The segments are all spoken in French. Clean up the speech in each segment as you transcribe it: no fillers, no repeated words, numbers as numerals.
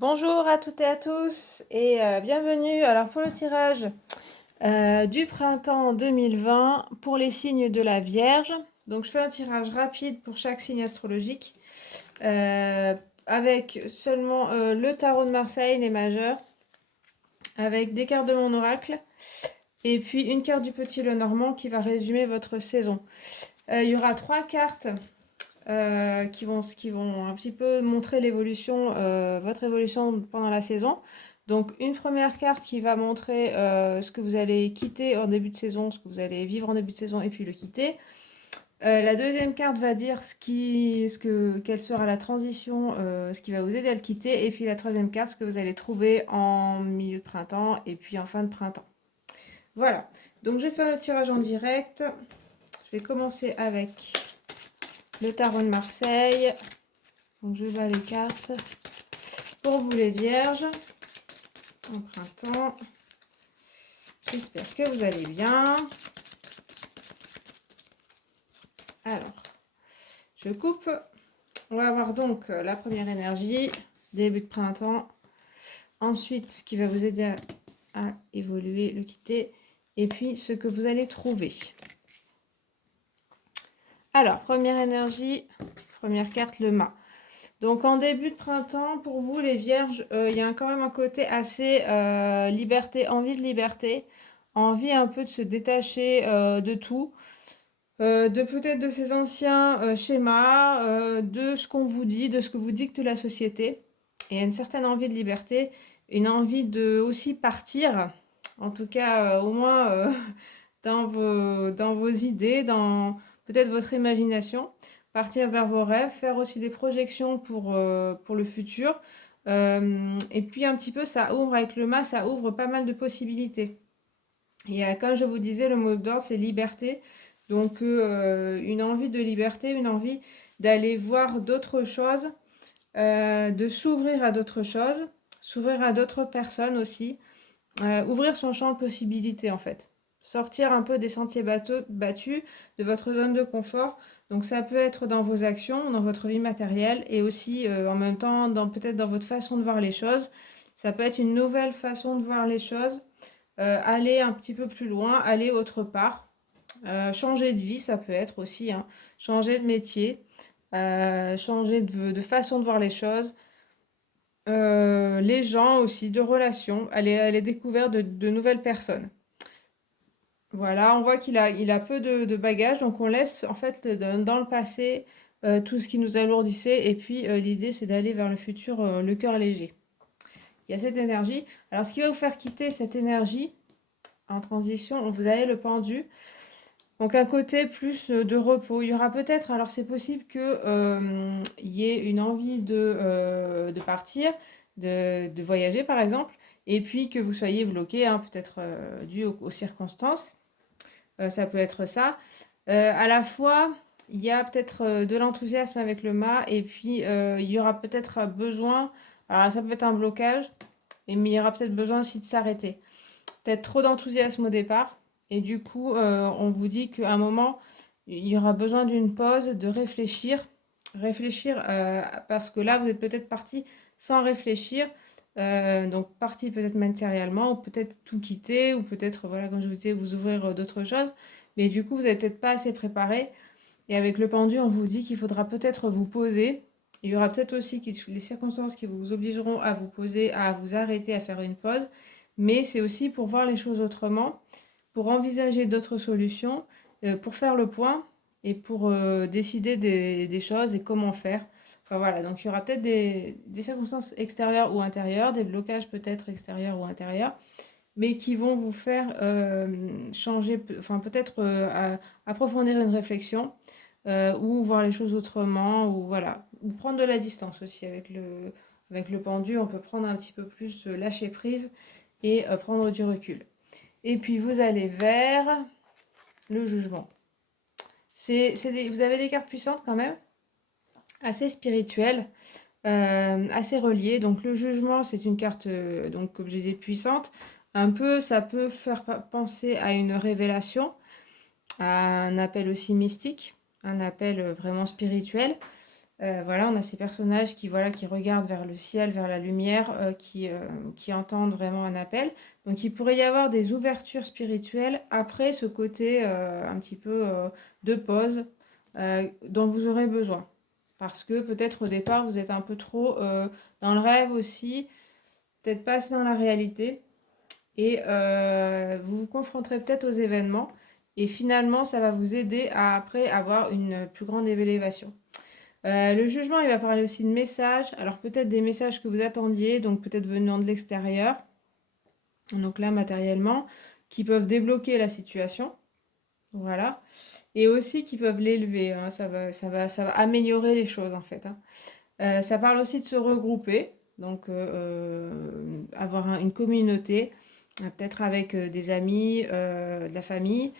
Bonjour à toutes et à tous et bienvenue alors pour le tirage du printemps 2020 pour les signes de la Vierge. Donc je fais un tirage rapide pour chaque signe astrologique avec seulement le tarot de Marseille, les majeurs, avec des cartes de mon oracle et puis une carte du Petit Lenormand qui va résumer votre saison. Il y aura 3 cartes qui vont un petit peu montrer l'évolution, votre évolution pendant la saison. Donc une première carte qui va montrer ce que vous allez quitter en début de saison, ce que vous allez vivre en début de saison et puis le quitter. La deuxième carte va dire quelle sera la transition, ce qui va vous aider à le quitter. Et puis la troisième carte, ce que vous allez trouver en milieu de printemps et puis en fin de printemps. Voilà, donc je vais faire le tirage en direct. Je vais commencer avec le tarot de Marseille. Donc je bats les cartes pour vous les vierges en printemps. J'espère que vous allez bien. Alors, je coupe. On va voir donc la première énergie, début de printemps. Ensuite, ce qui va vous aider à évoluer, le quitter. Et puis, ce que vous allez trouver. Alors, première énergie, première carte, le mât. Donc en début de printemps, pour vous les vierges, il y a quand même un côté assez liberté, envie de liberté, envie un peu de se détacher de tout, de peut-être de ces anciens schémas, de ce qu'on vous dit, de ce que vous dicte la société. Et il y a une certaine envie de liberté, une envie de aussi partir, en tout cas au moins dans vos idées, dans peut-être votre imagination, partir vers vos rêves, faire aussi des projections pour le futur. Et puis un petit peu, ça ouvre avec le mât, ça ouvre pas mal de possibilités. Et comme je vous disais, le mot d'ordre, c'est liberté. Donc une envie de liberté, une envie d'aller voir d'autres choses, de s'ouvrir à d'autres choses, s'ouvrir à d'autres personnes aussi, ouvrir son champ de possibilités en fait. Sortir un peu des sentiers battus, de votre zone de confort. Donc ça peut être dans vos actions, dans votre vie matérielle et aussi en même temps peut-être dans votre façon de voir les choses. Ça peut être une nouvelle façon de voir les choses, aller un petit peu plus loin, aller autre part. Changer de vie, ça peut être aussi, hein. Changer de métier, changer de façon de voir les choses. Les gens aussi, de relations, aller découvrir de nouvelles personnes. Voilà, on voit il a peu de bagages, donc on laisse en fait dans le passé tout ce qui nous alourdissait, et puis l'idée c'est d'aller vers le futur, le cœur léger. Il y a cette énergie. Alors ce qui va vous faire quitter cette énergie en transition, vous avez le pendu. Donc un côté plus de repos. Il y aura peut-être, alors c'est possible que il y ait une envie de partir, de voyager par exemple, et puis que vous soyez bloqué, hein, peut-être dû aux circonstances. Ça peut être ça. À la fois, il y a peut-être de l'enthousiasme avec le mât, et puis il y aura peut-être besoin, alors ça peut être un blocage, mais il y aura peut-être besoin aussi de s'arrêter. Peut-être trop d'enthousiasme au départ, et du coup, on vous dit qu'à un moment, il y aura besoin d'une pause, de réfléchir. Réfléchir, parce que là, vous êtes peut-être parti sans réfléchir, donc parti peut-être matériellement, ou peut-être tout quitter, ou peut-être, voilà, comme je vous disais, vous ouvrir d'autres choses. Mais du coup, vous n'êtes peut-être pas assez préparé. Et avec le pendu, on vous dit qu'il faudra peut-être vous poser. Il y aura peut-être aussi les circonstances qui vous obligeront à vous poser, à vous arrêter, à faire une pause. Mais c'est aussi pour voir les choses autrement, pour envisager d'autres solutions, pour faire le point et pour décider des choses et comment faire. Enfin voilà, donc il y aura peut-être des circonstances extérieures ou intérieures, des blocages peut-être extérieurs ou intérieurs, mais qui vont vous faire changer, enfin peut-être approfondir une réflexion, ou voir les choses autrement, ou voilà, ou prendre de la distance aussi avec le pendu, on peut prendre un petit peu plus, lâcher prise et prendre du recul. Et puis vous allez vers le jugement. Vous avez des cartes puissantes quand même, assez spirituelles, assez reliées. Donc le jugement, c'est une carte, donc comme je disais, puissante. Un peu, ça peut faire penser à une révélation, à un appel aussi mystique, un appel vraiment spirituel. Voilà, on a ces personnages qui, voilà, qui regardent vers le ciel, vers la lumière, qui entendent vraiment un appel. Donc il pourrait y avoir des ouvertures spirituelles après ce côté un petit peu de pause dont vous aurez besoin. Parce que peut-être au départ, vous êtes un peu trop dans le rêve aussi, peut-être pas assez dans la réalité. Et vous vous confronterez peut-être aux événements. Et finalement, ça va vous aider à après avoir une plus grande élévation. Le jugement, il va parler aussi de messages. Alors peut-être des messages que vous attendiez, donc peut-être venant de l'extérieur, donc là matériellement, qui peuvent débloquer la situation. Voilà. Et aussi qui peuvent l'élever, hein. Ça va améliorer les choses en fait, hein. Ça parle aussi de se regrouper, donc avoir une communauté, peut-être avec des amis, de la famille,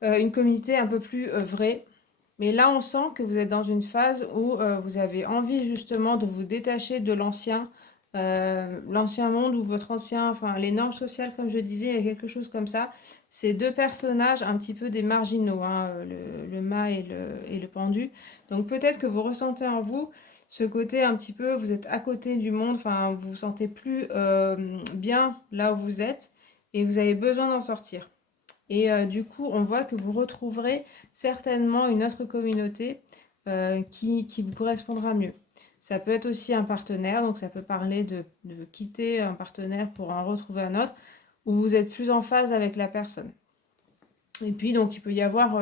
une communauté un peu plus vraie. Mais là, on sent que vous êtes dans une phase où vous avez envie justement de vous détacher de l'ancien monde ou votre ancien, enfin les normes sociales, comme je disais, il y a quelque chose comme ça. Ces deux personnages, un petit peu des marginaux, hein, le mât et le pendu. Donc peut-être que vous ressentez en vous ce côté un petit peu, vous êtes à côté du monde, enfin vous vous sentez plus bien là où vous êtes et vous avez besoin d'en sortir. Et du coup, on voit que vous retrouverez certainement une autre communauté qui vous correspondra mieux. Ça peut être aussi un partenaire, donc ça peut parler de quitter un partenaire pour en retrouver un autre, où vous êtes plus en phase avec la personne. Et puis, donc, il peut y avoir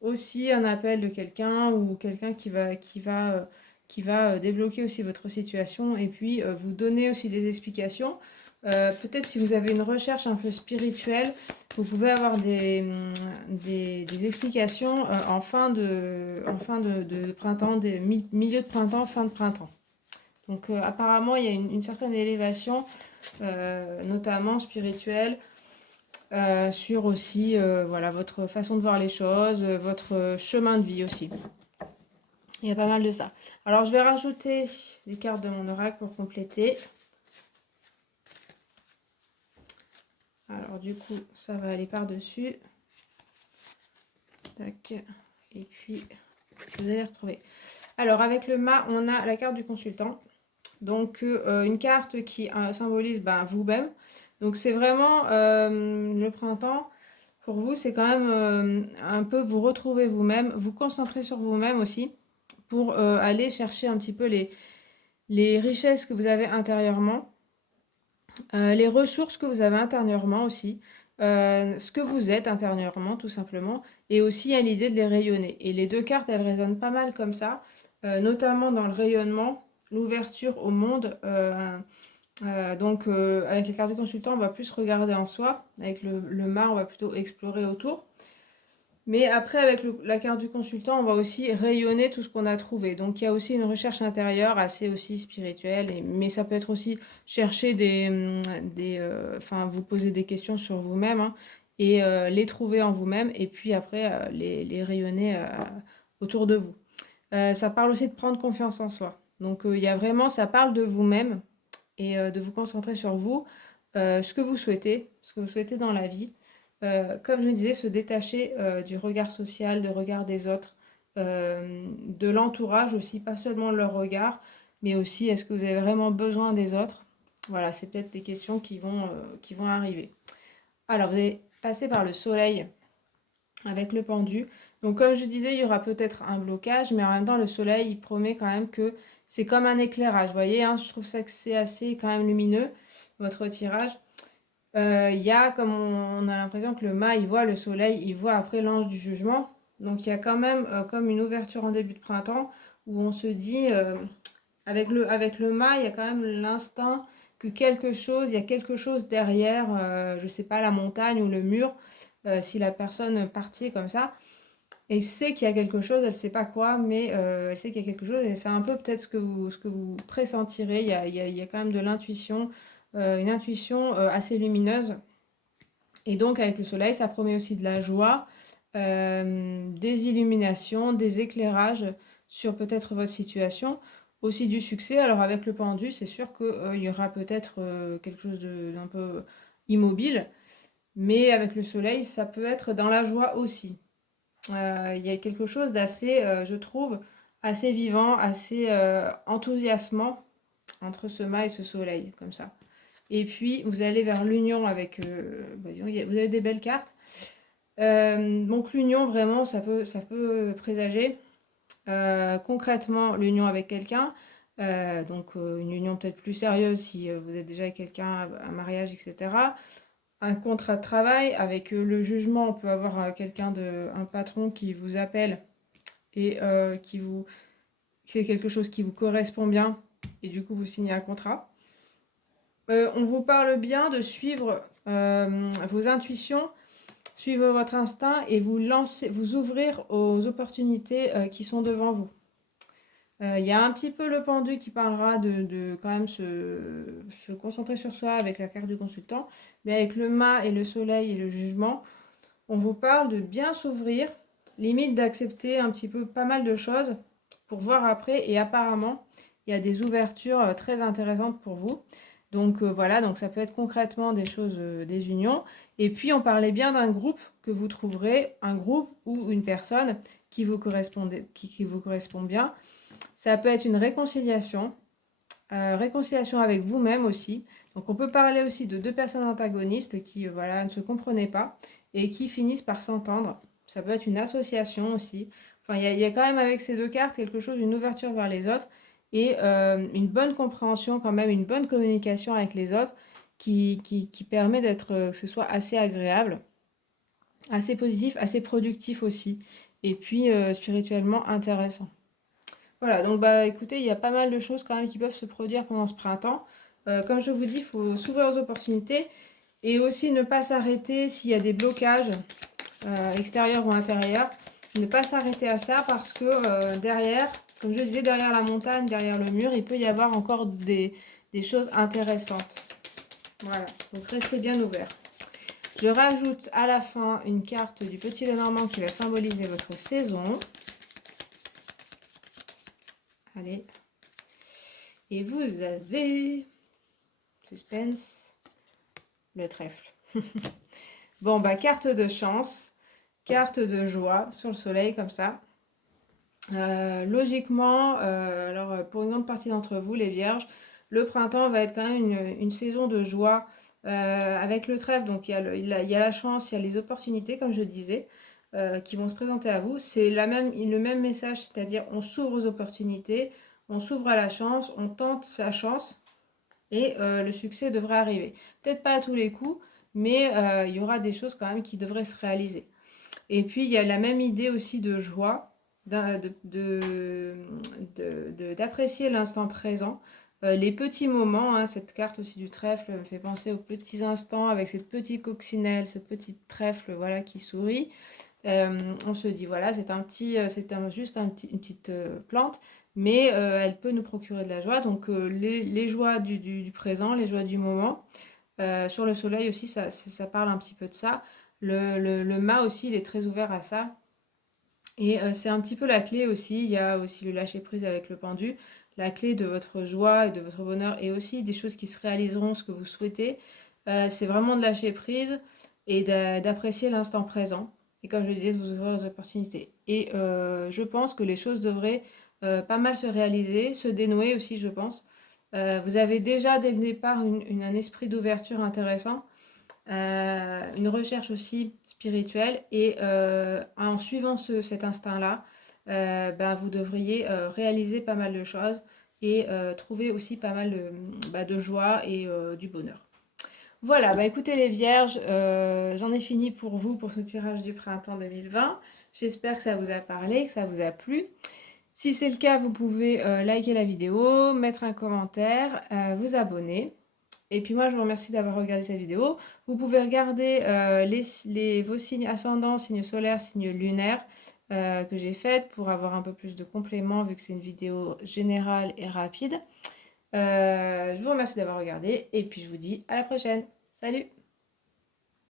aussi un appel de quelqu'un ou quelqu'un qui va débloquer aussi votre situation et puis vous donner aussi des explications. Peut-être si vous avez une recherche un peu spirituelle, vous pouvez avoir des explications en fin de printemps, milieu de printemps, fin de printemps. Donc apparemment, il y a une certaine élévation, notamment spirituelle, sur aussi voilà, votre façon de voir les choses, votre chemin de vie aussi. Il y a pas mal de ça. Alors je vais rajouter les cartes de mon oracle pour compléter. Alors du coup, ça va aller par-dessus. Tac. Et puis, vous allez retrouver. Alors avec le mât, on a la carte du consultant. Donc une carte qui symbolise vous-même. Donc c'est vraiment le printemps. Pour vous, c'est quand même un peu vous retrouver vous-même, vous concentrer sur vous-même aussi pour aller chercher un petit peu les richesses que vous avez intérieurement, les ressources que vous avez intérieurement aussi, ce que vous êtes intérieurement tout simplement, et aussi à l'idée de les rayonner. Et les deux cartes, elles résonnent pas mal comme ça, notamment dans le rayonnement, l'ouverture au monde. Donc avec les cartes du consultant, on va plus regarder en soi. Avec le mât, on va plutôt explorer autour. Mais après, avec la carte du consultant, on va aussi rayonner tout ce qu'on a trouvé. Donc il y a aussi une recherche intérieure assez aussi spirituelle. Mais ça peut être aussi chercher enfin vous poser des questions sur vous-même, hein, et les trouver en vous-même. Et puis après, les rayonner autour de vous. Ça parle aussi de prendre confiance en soi. Donc il y a vraiment, ça parle de vous-même et de vous concentrer sur vous, ce que vous souhaitez dans la vie. Comme je le disais, se détacher du regard social, du regard des autres, de l'entourage aussi, pas seulement leur regard, mais aussi est-ce que vous avez vraiment besoin des autres? Voilà, c'est peut-être des questions qui vont arriver. Alors, vous allez passer par le soleil avec le pendu. Donc, comme je disais, il y aura peut-être un blocage, mais en même temps, le soleil, il promet quand même que c'est comme un éclairage. Vous voyez, hein, je trouve ça que c'est assez quand même lumineux, votre tirage. Il y a, comme on a l'impression que le mât, il voit le soleil, il voit après l'ange du jugement. Donc, il y a quand même comme une ouverture en début de printemps où on se dit, avec le mât, il y a quand même l'instinct que il y a quelque chose derrière, je sais pas, la montagne ou le mur, si la personne partit comme ça. Elle sait qu'il y a quelque chose, elle ne sait pas quoi, mais elle sait qu'il y a quelque chose et c'est un peu peut-être ce que vous pressentirez. Il y a quand même de l'intuition, une intuition assez lumineuse. Et donc avec le soleil, ça promet aussi de la joie, des illuminations, des éclairages sur peut-être votre situation, aussi du succès. Alors avec le pendu, c'est sûr qu'il y aura peut-être quelque chose d'un peu immobile, mais avec le soleil, ça peut être dans la joie aussi. Il y a quelque chose d'assez, je trouve, assez vivant, assez enthousiasmant entre ce mât et ce soleil, comme ça. Et puis, vous allez vers l'union avec... vous avez des belles cartes. Donc, l'union, vraiment, ça peut présager. Concrètement, l'union avec quelqu'un. Donc, une union peut-être plus sérieuse si vous êtes déjà avec quelqu'un, un mariage, etc. Un contrat de travail avec le jugement, on peut avoir un patron qui vous appelle et c'est quelque chose qui vous correspond bien et du coup vous signez un contrat. On vous parle bien de suivre vos intuitions, suivre votre instinct et vous ouvrir aux opportunités qui sont devant vous. Il y a un petit peu le pendu qui parlera de quand même se concentrer sur soi avec la carte du consultant, mais avec le mât et le soleil et le jugement, on vous parle de bien s'ouvrir, limite d'accepter un petit peu pas mal de choses pour voir après. Et apparemment, il y a des ouvertures très intéressantes pour vous. Donc voilà, donc ça peut être concrètement des choses, des unions. Et puis on parlait bien d'un groupe que vous trouverez, un groupe ou une personne qui vous correspond bien. Ça peut être une réconciliation, réconciliation avec vous-même aussi. Donc on peut parler aussi de deux personnes antagonistes qui voilà, ne se comprenaient pas et qui finissent par s'entendre. Ça peut être une association aussi. Enfin, il y a quand même avec ces deux cartes quelque chose, une ouverture vers les autres et une bonne compréhension quand même, une bonne communication avec les autres qui permet d'être, que ce soit assez agréable, assez positif, assez productif aussi. Et puis spirituellement intéressant. Voilà, donc bah écoutez, il y a pas mal de choses quand même qui peuvent se produire pendant ce printemps. Comme je vous dis, il faut s'ouvrir aux opportunités et aussi ne pas s'arrêter s'il y a des blocages extérieurs ou intérieurs. Ne pas s'arrêter à ça parce que derrière, comme je disais, derrière la montagne, derrière le mur, il peut y avoir encore des choses intéressantes. Voilà, donc restez bien ouverts. Je rajoute à la fin une carte du Petit Lenormand qui va symboliser votre saison. Allez. Et vous avez, suspense, le trèfle. Bon, bah, carte de chance, carte de joie sur le soleil, comme ça. Logiquement, alors pour une grande partie d'entre vous, les vierges, le printemps va être quand même une saison de joie avec le trèfle. Donc, il y a la chance, il y a les opportunités, comme je disais, qui vont se présenter à vous. C'est le même message, c'est-à-dire on s'ouvre aux opportunités, on s'ouvre à la chance, on tente sa chance et le succès devrait arriver. Peut-être pas à tous les coups, mais il y aura des choses quand même qui devraient se réaliser. Et puis, il y a la même idée aussi de joie, d'apprécier l'instant présent. Les petits moments, hein, cette carte aussi du trèfle me fait penser aux petits instants avec cette petite coccinelle, ce petit trèfle voilà, qui sourit. On se dit, voilà, juste une petite plante, mais elle peut nous procurer de la joie. Donc, les joies du présent, les joies du moment. Sur le soleil aussi, ça parle un petit peu de ça. Le mât aussi, il est très ouvert à ça. Et c'est un petit peu la clé aussi. Il y a aussi le lâcher prise avec le pendu. La clé de votre joie et de votre bonheur et aussi des choses qui se réaliseront, ce que vous souhaitez. C'est vraiment de lâcher prise et d'apprécier l'instant présent. Et comme je le disais, de vous ouvrir aux opportunités. Et je pense que les choses devraient pas mal se réaliser, se dénouer aussi, je pense. Vous avez déjà dès le départ un esprit d'ouverture intéressant, une recherche aussi spirituelle et en suivant cet instinct-là, ben, vous devriez réaliser pas mal de choses et trouver aussi pas mal de joie et du bonheur. Voilà, bah écoutez les vierges, j'en ai fini pour vous pour ce tirage du printemps 2020. J'espère que ça vous a parlé, que ça vous a plu. Si c'est le cas, vous pouvez liker la vidéo, mettre un commentaire, vous abonner. Et puis moi, je vous remercie d'avoir regardé cette vidéo. Vous pouvez regarder vos signes ascendants, signes solaires, signes lunaires que j'ai faites pour avoir un peu plus de compléments vu que c'est une vidéo générale et rapide. Je vous remercie d'avoir regardé et puis je vous dis à la prochaine. Salut!